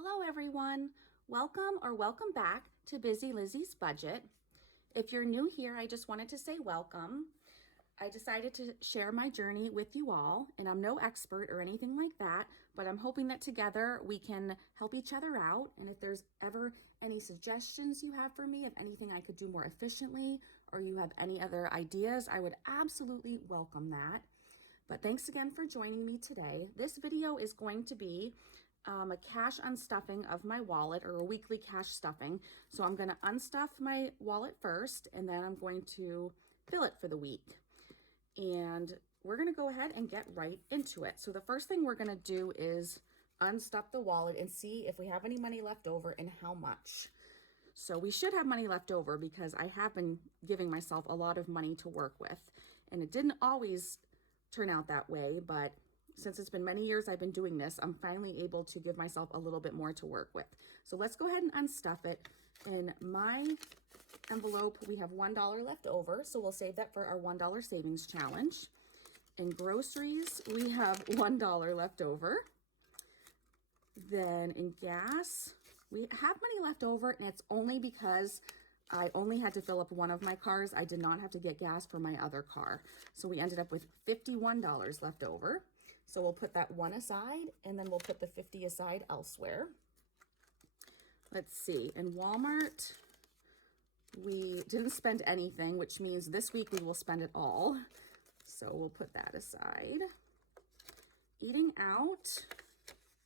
Hello everyone. Welcome back to Busy Lizzie's Budget. If you're new here, I just wanted to say welcome. I decided to share my journey with you all, and I'm no expert or anything like that, but I'm hoping that together we can help each other out. And if there's ever any suggestions you have for me of anything I could do more efficiently, or you have any other ideas, I would absolutely welcome that. But thanks again for joining me today. This video is going to be a cash unstuffing of my wallet, or a weekly cash stuffing. So I'm going to unstuff my wallet first, and then I'm going to fill it for the week. And we're going to go ahead and get right into it. So the first thing we're going to do is unstuff the wallet and see if we have any money left over and how much. So we should have money left over because I have been giving myself a lot of money to work with, and it didn't always turn out that way, but since it's been many years I've been doing this, I'm finally able to give myself a little bit more to work with. So let's go ahead and unstuff it. In my envelope, we have $1 left over, so we'll save that for our $1 savings challenge. In groceries, we have $1 left over. Then in gas, we have money left over, and it's only because I only had to fill up one of my cars. I did not have to get gas for my other car. So we ended up with $51 left over. So we'll put that one aside, and then we'll put the 50 aside elsewhere. Let's see, in Walmart, we didn't spend anything, which means this week we will spend it all. So we'll put that aside. Eating out,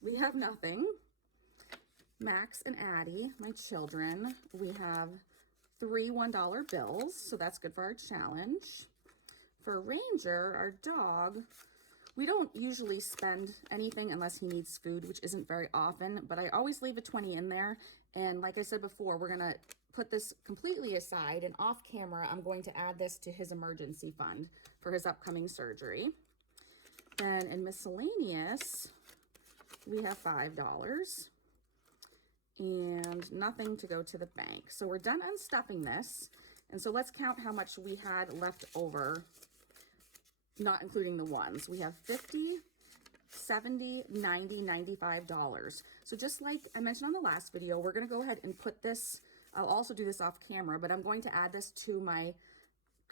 we have nothing. Max and Addie, my children, we have 3 $1 bills, so that's good for our challenge. For Ranger, our dog, we don't usually spend anything unless he needs food, which isn't very often, but I always leave a 20 in there. And like I said before, we're gonna put this completely aside, and off camera, I'm going to add this to his emergency fund for his upcoming surgery. Then in miscellaneous, we have $5 and nothing to go to the bank. So we're done unstuffing this. And so let's count how much we had left over, not including the ones. We have $50, $70, $90, $95. So just like I mentioned on the last video, we're going to go ahead and put this, I'll also do this off camera, but I'm going to add this to my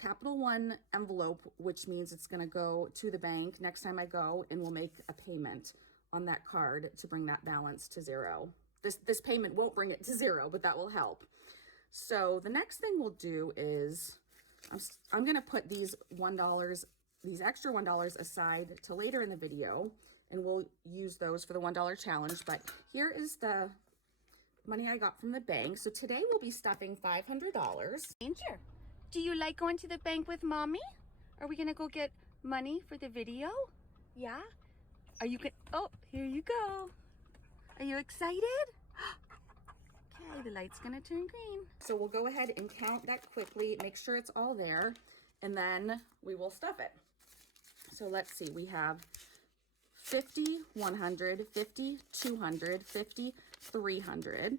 Capital One envelope, which means it's going to go to the bank next time I go, and we'll make a payment on that card to bring that balance to zero. This payment won't bring it to zero, but that will help. So the next thing we'll do is I'm going to put these extra $1 aside to later in the video, and we'll use those for the $1 challenge. But here is the money I got from the bank. So today we'll be stuffing $500. Ranger, do you like going to the bank with mommy? Are we gonna go get money for the video? Yeah? Are you good? Oh, here you go. Are you excited? Okay, the light's gonna turn green. So we'll go ahead and count that quickly, make sure it's all there, and then we will stuff it. So let's see, we have 50, 100, 50, 200, 50, 300,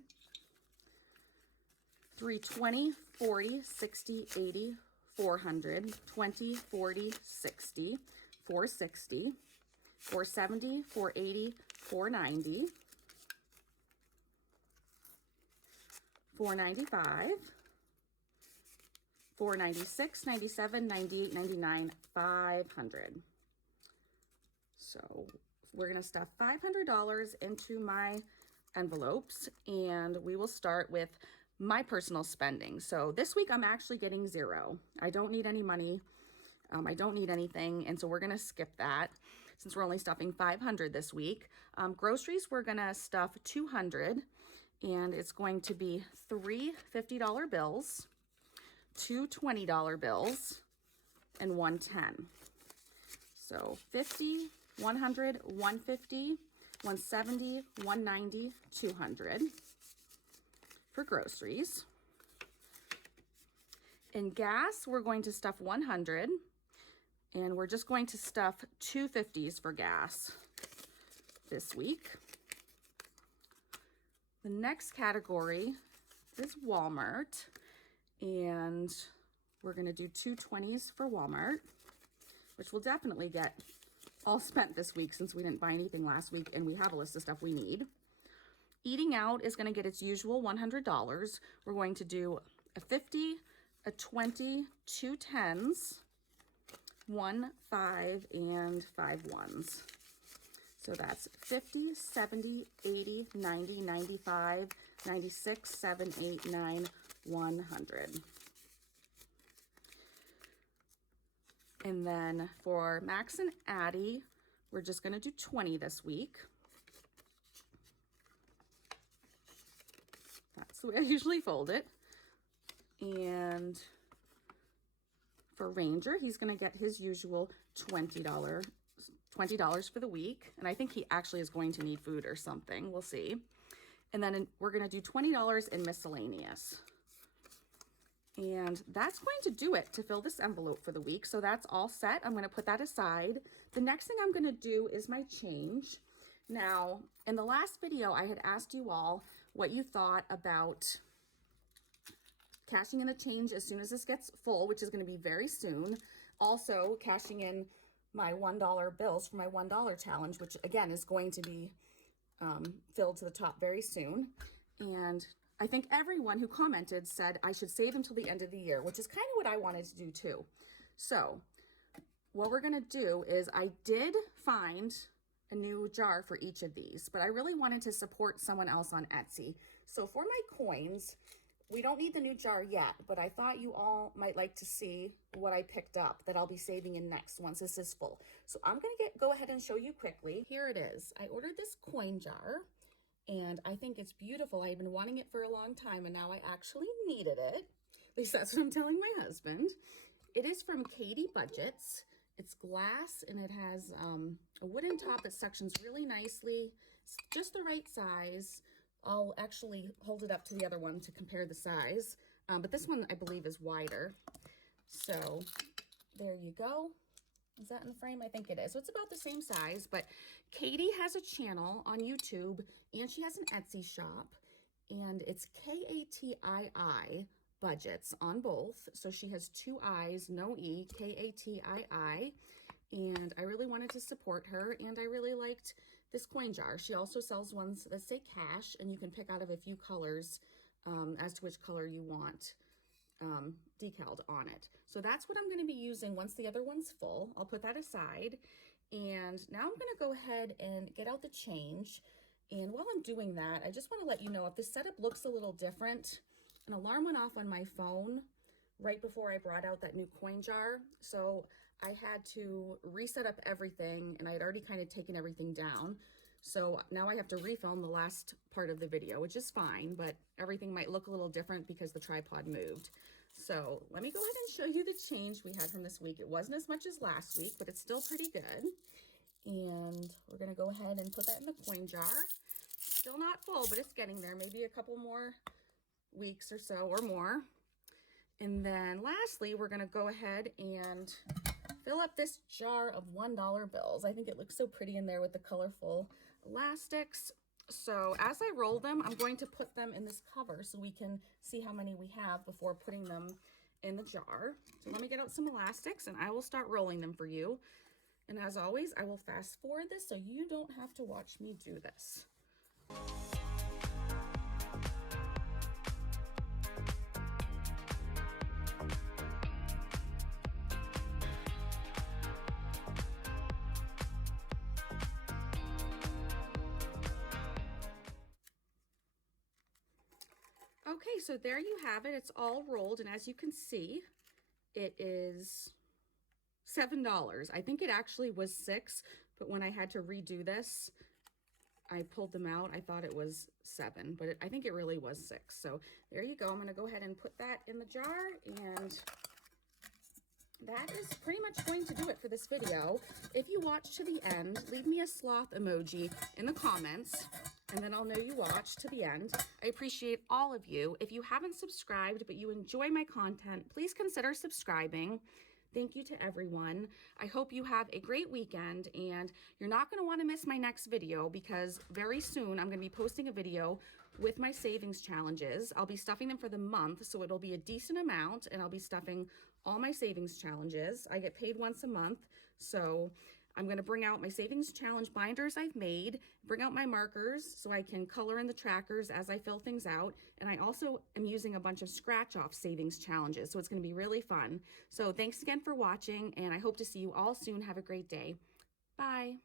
320, 40, 60, 80, 400, 20, 40, 60, 460, 470, 480, 490, 495, 496, 97, 98, 99, 500. So we're going to stuff $500 into my envelopes, and we will start with my personal spending. So this week I'm actually getting zero. I don't need any money. I don't need anything, and so we're going to skip that since we're only stuffing 500 this week. Groceries, we're going to stuff 200, and it's going to be 3 $50 bills, 2 $20 bills, and 1 $10. So 50, 100, 150, 170, 190, 200 for groceries. In gas, we're going to stuff 100, and we're just going to stuff 2 50s for gas this week. The next category is Walmart, and we're going to do 2 20s for Walmart, which will definitely get all spent this week since we didn't buy anything last week and we have a list of stuff we need. Eating out is going to get its usual $100. We're going to do a 50, a 20, 2 10s, 1 5, and 5 1s. So that's 50, 70, 80, 90, 95, 96, 7, 8, 9, 100. And then for Max and Addie, we're just going to do 20 this week. That's the way I usually fold it. And for Ranger, he's going to get his usual $20 for the week. And I think he actually is going to need food or something. We'll see. And then we're going to do $20 in miscellaneous. And that's going to do it to fill this envelope for the week. So that's all set. I'm going to put that aside. The next thing I'm going to do is my change. Now, in the last video, I had asked you all what you thought about cashing in the change as soon as this gets full, which is going to be very soon. Also, cashing in my $1 bills for my $1 challenge, which again is going to be filled to the top very soon. And I think everyone who commented said I should save until the end of the year, which is kind of what I wanted to do too. So what we're going to do is I did find a new jar for each of these, but I really wanted to support someone else on Etsy. So for my coins, we don't need the new jar yet, but I thought you all might like to see what I picked up that I'll be saving in next once this is full. So I'm going to go ahead and show you quickly. Here it is. I ordered this coin jar and I think it's beautiful. I've been wanting it for a long time and now I actually needed it. At least that's what I'm telling my husband. It is from Katie Budgets. It's glass and it has a wooden top that suctions really nicely. It's just the right size. I'll actually hold it up to the other one to compare the size, but this one I believe is wider. So there you go. Is that in the frame? I think it is. So it's about the same size, but Katie has a channel on YouTube and she has an Etsy shop and it's Katii Budgets on both. So she has 2 I's, no E, Katii. And I really wanted to support her and I really liked this coin jar. She also sells ones that say cash and you can pick out of a few colors as to which color you want decaled on it. So that's what I'm going to be using once the other one's full. I'll put that aside. And now I'm going to go ahead and get out the change. And while I'm doing that, I just want to let you know if the setup looks a little different, an alarm went off on my phone right before I brought out that new coin jar. So I had to reset up everything and I had already kind of taken everything down. So now I have to refilm the last part of the video, which is fine, but everything might look a little different because the tripod moved. So let me go ahead and show you the change we had from this week. It wasn't as much as last week, but it's still pretty good. And we're gonna go ahead and put that in the coin jar. Still not full, but it's getting there. Maybe a couple more weeks or so or more. And then lastly, we're gonna go ahead and fill up this jar of $1 bills. I think it looks so pretty in there with the colorful elastics. So as I roll them, I'm going to put them in this cover so we can see how many we have before putting them in the jar. So let me get out some elastics and I will start rolling them for you. And as always, I will fast forward this so you don't have to watch me do this. Okay, so there you have it. It's all rolled, and as you can see, it is $7. I think it actually was $6, but when I had to redo this, I pulled them out. I thought it was $7, but I think it really was $6. So there you go. I'm going to go ahead and put that in the jar, and that is pretty much going to do it for this video. If you watch to the end, leave me a sloth emoji in the comments, and then I'll know you watched to the end. I appreciate all of you. If you haven't subscribed, but you enjoy my content, please consider subscribing. Thank you to everyone. I hope you have a great weekend, and you're not going to want to miss my next video because very soon I'm going to be posting a video with my savings challenges. I'll be stuffing them for the month, so it'll be a decent amount, and I'll be stuffing all my savings challenges. I get paid once a month, so I'm going to bring out my savings challenge binders I've made, bring out my markers so I can color in the trackers as I fill things out. And I also am using a bunch of scratch off savings challenges. So it's going to be really fun. So thanks again for watching, and I hope to see you all soon. Have a great day. Bye.